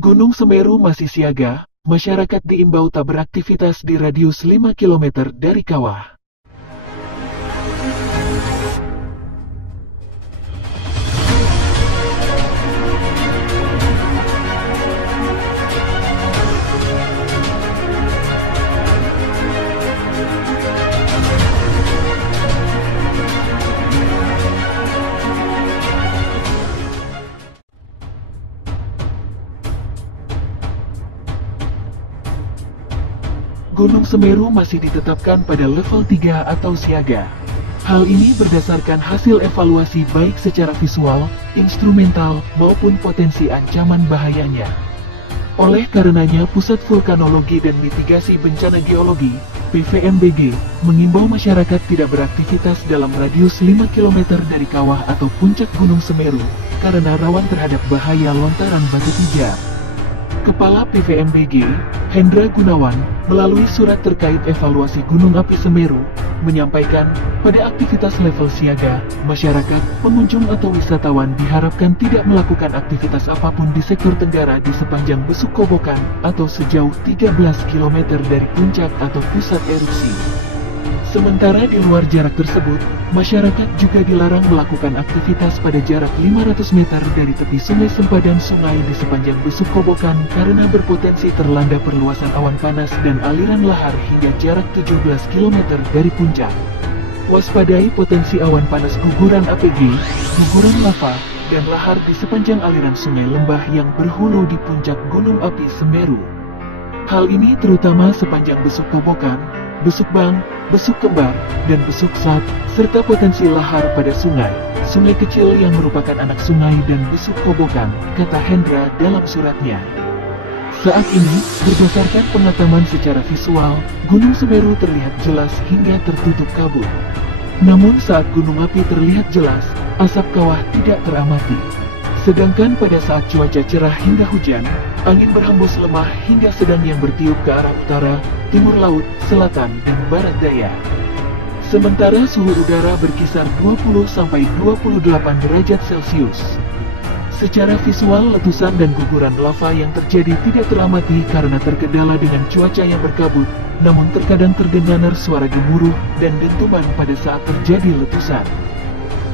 Gunung Semeru masih siaga, masyarakat diimbau tak beraktivitas di radius 5 km dari kawah. Gunung Semeru masih ditetapkan pada level 3 atau siaga. Hal ini berdasarkan hasil evaluasi baik secara visual, instrumental, maupun potensi ancaman bahayanya. Oleh karenanya Pusat Vulkanologi dan Mitigasi Bencana Geologi, PVMBG, mengimbau masyarakat tidak beraktivitas dalam radius 5 km dari kawah atau puncak Gunung Semeru, karena rawan terhadap bahaya lontaran batu pijar. Kepala PVMBG, Hendra Gunawan, melalui surat terkait evaluasi Gunung Api Semeru, menyampaikan, pada aktivitas level siaga, masyarakat, pengunjung atau wisatawan diharapkan tidak melakukan aktivitas apapun di sektor tenggara di sepanjang Besuk Kobokan, atau sejauh 13 km dari puncak atau pusat erupsi. Sementara di luar jarak tersebut, masyarakat juga dilarang melakukan aktivitas pada jarak 500 meter dari tepi sungai sempadan sungai di sepanjang Besuk Kobokan karena berpotensi terlanda perluasan awan panas dan aliran lahar hingga jarak 17 km dari puncak. Waspadai potensi awan panas guguran APG, guguran lava, dan lahar di sepanjang aliran sungai lembah yang berhulu di puncak Gunung Api Semeru. Hal ini terutama sepanjang Besuk Kobokan, Besuk Bang, Besuk Kembar, dan Besuk Sat, serta potensi lahar pada sungai kecil yang merupakan anak sungai dan Besuk Kobokan, kata Hendra dalam suratnya. Saat ini, berdasarkan pengataman secara visual, Gunung Semeru terlihat jelas hingga tertutup kabut. Namun saat gunung api terlihat jelas, asap kawah tidak teramati. Sedangkan pada saat cuaca cerah hingga hujan, angin berhembus lemah hingga sedang yang bertiup ke arah utara, timur laut, selatan, dan barat daya. Sementara suhu udara berkisar 20-28 derajat Celcius. Secara visual, letusan dan guguran lava yang terjadi tidak teramati karena terkendala dengan cuaca yang berkabut, namun terkadang terdengar suara gemuruh dan dentuman pada saat terjadi letusan.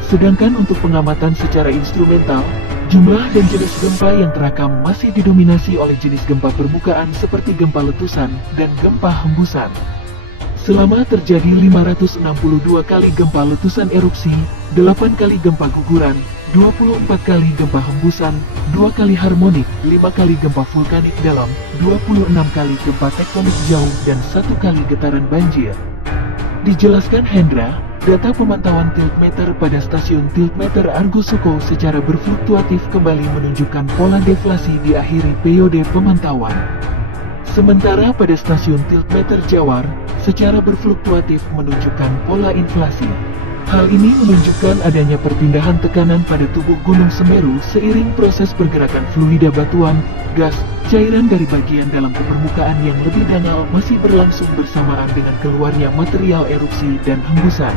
Sedangkan untuk pengamatan secara instrumental, jumlah dan jenis gempa yang terekam masih didominasi oleh jenis gempa permukaan seperti gempa letusan dan gempa hembusan. Selama terjadi 562 kali gempa letusan erupsi, 8 kali gempa guguran, 24 kali gempa hembusan, 2 kali harmonik, 5 kali gempa vulkanik dalam, 26 kali gempa tektonik jauh, dan 1 kali getaran banjir. Dijelaskan Hendra, data pemantauan tiltmeter pada stasiun tiltmeter Argosuko secara berfluktuatif kembali menunjukkan pola deflasi di akhir periode pemantauan. Sementara pada stasiun tiltmeter Jawar, secara berfluktuatif menunjukkan pola inflasi. Hal ini menunjukkan adanya perpindahan tekanan pada tubuh Gunung Semeru seiring proses pergerakan fluida batuan, gas, cairan dari bagian dalam permukaan yang lebih dangkal masih berlangsung bersamaan dengan keluarnya material erupsi dan hembusan.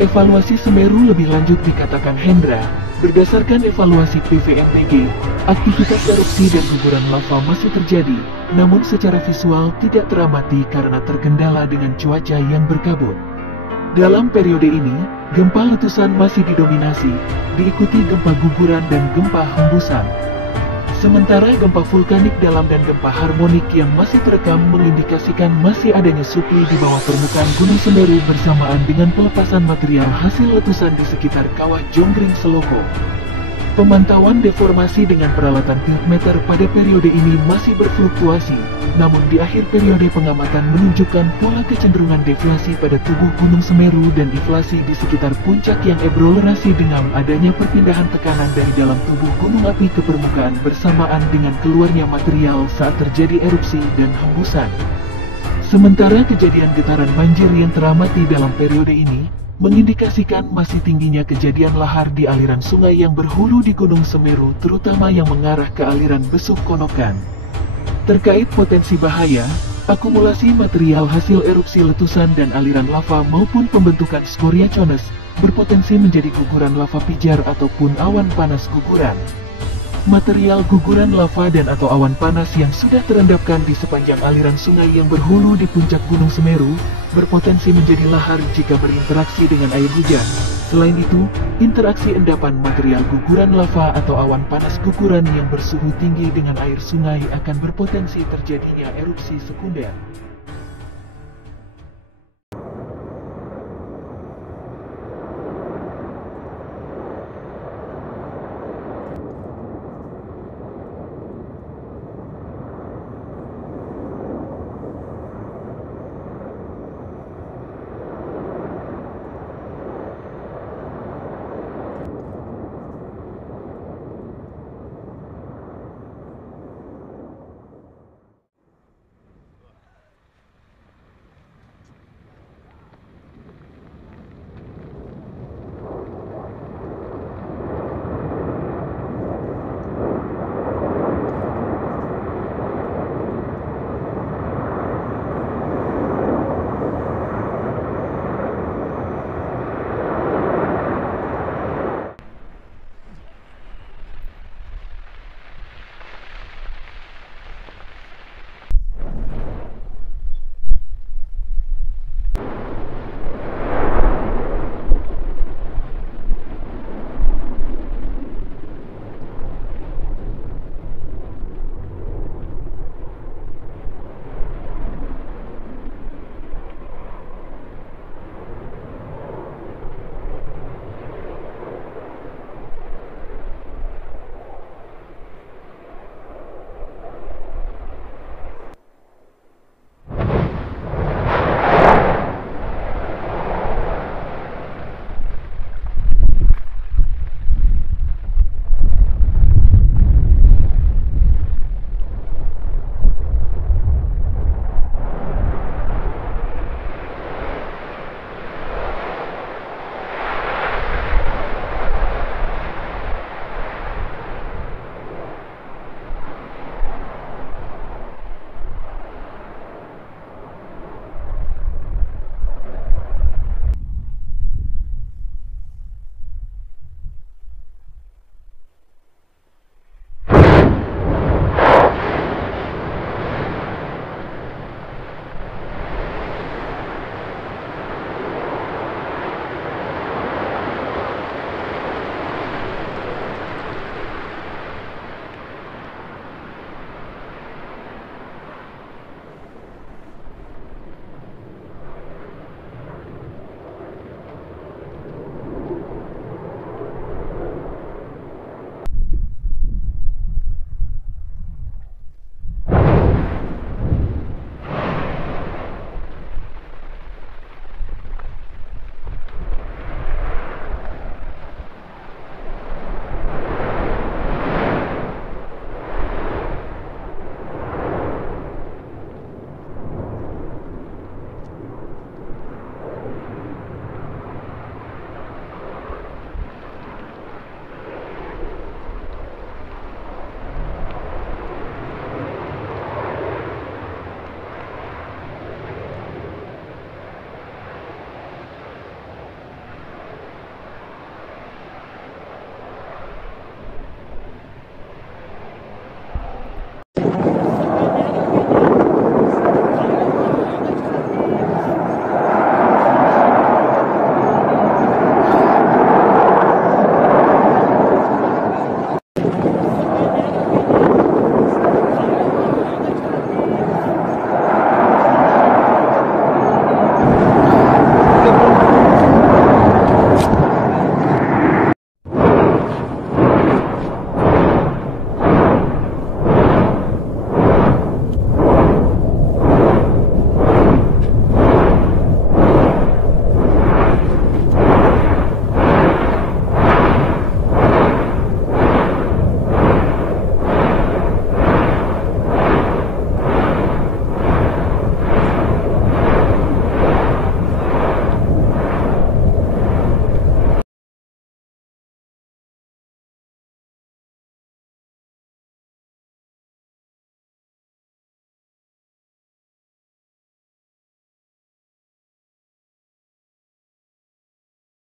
Evaluasi Semeru lebih lanjut dikatakan Hendra, berdasarkan evaluasi PVMBG, aktivitas erupsi dan guguran lava masih terjadi, namun secara visual tidak teramati karena terkendala dengan cuaca yang berkabut. Dalam periode ini, gempa letusan masih didominasi, diikuti gempa guguran dan gempa hembusan. Sementara gempa vulkanik dalam dan gempa harmonik yang masih terekam mengindikasikan masih adanya supli di bawah permukaan Gunung Semeru bersamaan dengan pelepasan material hasil letusan di sekitar kawah Jonggring Seloko. Pemantauan deformasi dengan peralatan tiltmeter pada periode ini masih berfluktuasi, namun di akhir periode pengamatan menunjukkan pola kecenderungan deflasi pada tubuh Gunung Semeru dan inflasi di sekitar puncak yang berkorelasi dengan adanya perpindahan tekanan dari dalam tubuh gunung api ke permukaan bersamaan dengan keluarnya material saat terjadi erupsi dan hembusan. Sementara kejadian getaran banjir yang teramati dalam periode ini mengindikasikan masih tingginya kejadian lahar di aliran sungai yang berhulu di Gunung Semeru, terutama yang mengarah ke aliran Besuk Konokan. Terkait potensi bahaya, akumulasi material hasil erupsi letusan dan aliran lava maupun pembentukan skoria cones berpotensi menjadi guguran lava pijar ataupun awan panas guguran. Material guguran lava dan atau awan panas yang sudah terendapkan di sepanjang aliran sungai yang berhulu di puncak Gunung Semeru, berpotensi menjadi lahar jika berinteraksi dengan air hujan. Selain itu, interaksi endapan material guguran lava atau awan panas guguran yang bersuhu tinggi dengan air sungai akan berpotensi terjadinya erupsi sekunder.